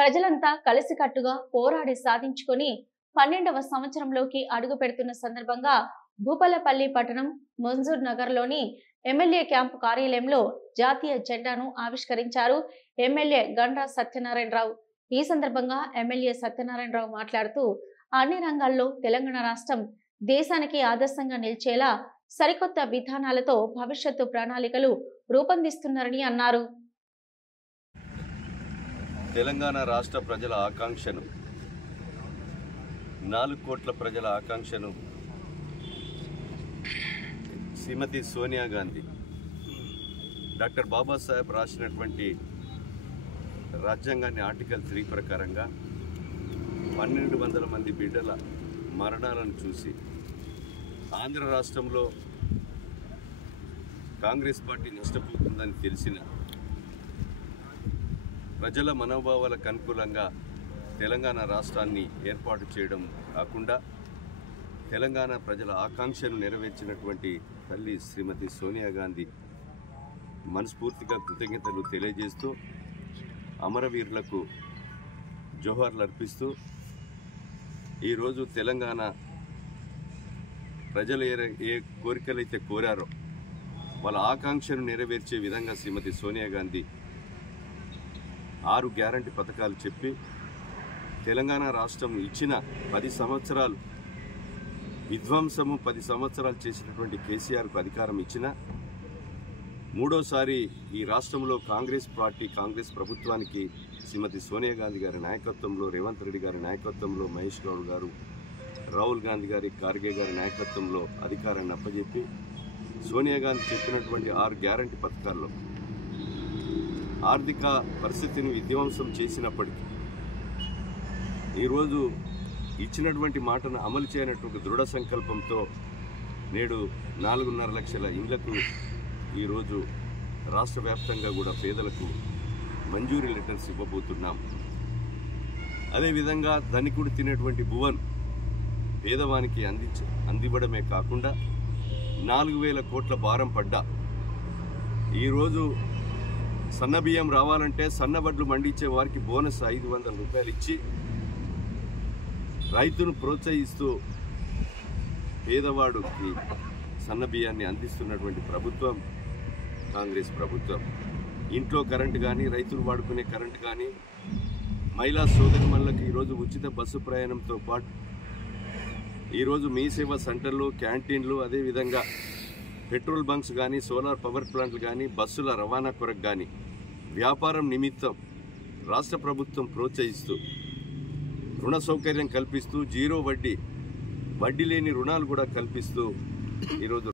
ప్రజలంతా కలిసికట్టుగా పోరాడి సాధించుకొని 12వ సంవత్సరంలోకి అడుగు పెడుతున్న సందర్భంగా భూపాలపల్లి పట్టణం మంజూర్ నగర్లోని ఎమ్మెల్యే క్యాంపు కార్యాలయంలో జాతీయ జెండాను ఆవిష్కరించారు ఎమ్మెల్యే గండ్ర సత్యనారాయణరావు. ఈ సందర్భంగా ఎమ్మెల్యే సత్యనారాయణరావు మాట్లాడుతూ అన్ని రంగాల్లో తెలంగాణ రాష్ట్రం దేశానికి ఆదర్శంగా నిలిచేలా సరికొత్త విధానాలతో భవిష్యత్తు ప్రణాళికలు రూపొందిస్తున్నారని అన్నారు. తెలంగాణ రాష్ట్ర ప్రజల ఆకాంక్షను 4 కోట్ల ప్రజల ఆకాంక్షను శ్రీమతి సోనియా గాంధీ డాక్టర్ బాబాసాహెబ్ రాసినటువంటి రాజ్యాంగాన్ని ఆర్టికల్ 3 ప్రకారంగా 1200 మంది బిడ్డల మరణాలను చూసి ఆంధ్ర రాష్ట్రంలో కాంగ్రెస్ పార్టీ నష్టపోతుందని తెలిసిన ప్రజల మనోభావాలకు అనుకూలంగా తెలంగాణ రాష్ట్రాన్ని ఏర్పాటు చేయడం కాకుండా తెలంగాణ ప్రజల ఆకాంక్షను నెరవేర్చినటువంటి తల్లి శ్రీమతి సోనియా గాంధీ మనస్ఫూర్తిగా కృతజ్ఞతలు తెలియజేస్తూ అమరవీరులకు జోహార్లు అర్పిస్తూ ఈరోజు తెలంగాణ ప్రజలు ఏ కోరికలైతే కోరారో వాళ్ళ ఆకాంక్షను నెరవేర్చే విధంగా శ్రీమతి సోనియా గాంధీ 6 గ్యారంటీ పథకాలు చెప్పి తెలంగాణ రాష్ట్రం ఇచ్చిన 10 సంవత్సరాలు విధ్వంసము 10 సంవత్సరాలు చేసినటువంటి కేసీఆర్కు అధికారం ఇచ్చిన మూడోసారి ఈ రాష్ట్రంలో కాంగ్రెస్ ప్రభుత్వానికి శ్రీమతి సోనియా గాంధీ గారి నాయకత్వంలో, రేవంత్ రెడ్డి గారి నాయకత్వంలో, మహేష్ గౌడ్ గారు, రాహుల్ గాంధీ గారి, ఖార్గే గారి నాయకత్వంలో అధికారాన్ని అప్పజెప్పి సోనియా గాంధీ చెప్పినటువంటి 6 గ్యారంటీ పథకాల్లో ఆర్థిక పరిస్థితిని విధ్వంసం చేసినప్పటికీ ఈరోజు ఇచ్చినటువంటి మాటను అమలు చేయనటువంటి దృఢ సంకల్పంతో నేడు 4.5 లక్షల ఇండ్లకు ఈరోజు రాష్ట్ర వ్యాప్తంగా కూడా పేదలకు మంజూరీ లెటర్స్ ఇవ్వబోతున్నాం. అదేవిధంగా ధనికుడు తినేటువంటి భువన్ పేదవానికి అందివ్వడమే కాకుండా 4,000 కోట్ల భారం పడ్డా ఈరోజు సన్న బియ్యం రావాలంటే సన్నబడ్లు మండించే వారికి బోనస్ 500 రూపాయలు ఇచ్చి రైతును ప్రోత్సహిస్తూ పేదవాడికి సన్న బియ్యాన్ని అందిస్తున్నటువంటి ప్రభుత్వం కాంగ్రెస్ ప్రభుత్వం. ఇంట్లో కరెంటు కానీ, రైతులు వాడుకునే కరెంటు కానీ, మహిళా సోదరిమణులకు ఈరోజు ఉచిత బస్సు ప్రయాణంతో పాటు ఈరోజు మీ సేవా సెంటర్లు, క్యాంటీన్లు, అదేవిధంగా పెట్రోల్ బంక్స్ కానీ, సోలార్ పవర్ ప్లాంట్లు కానీ, బస్సుల రవాణా కొరకు కానీ వ్యాపారం నిమిత్తం రాష్ట్ర ప్రభుత్వం ప్రోత్సహిస్తూ రుణ సౌకర్యం కల్పిస్తూ 0 వడ్డీ లేని రుణాలు కూడా కల్పిస్తూ ఈరోజు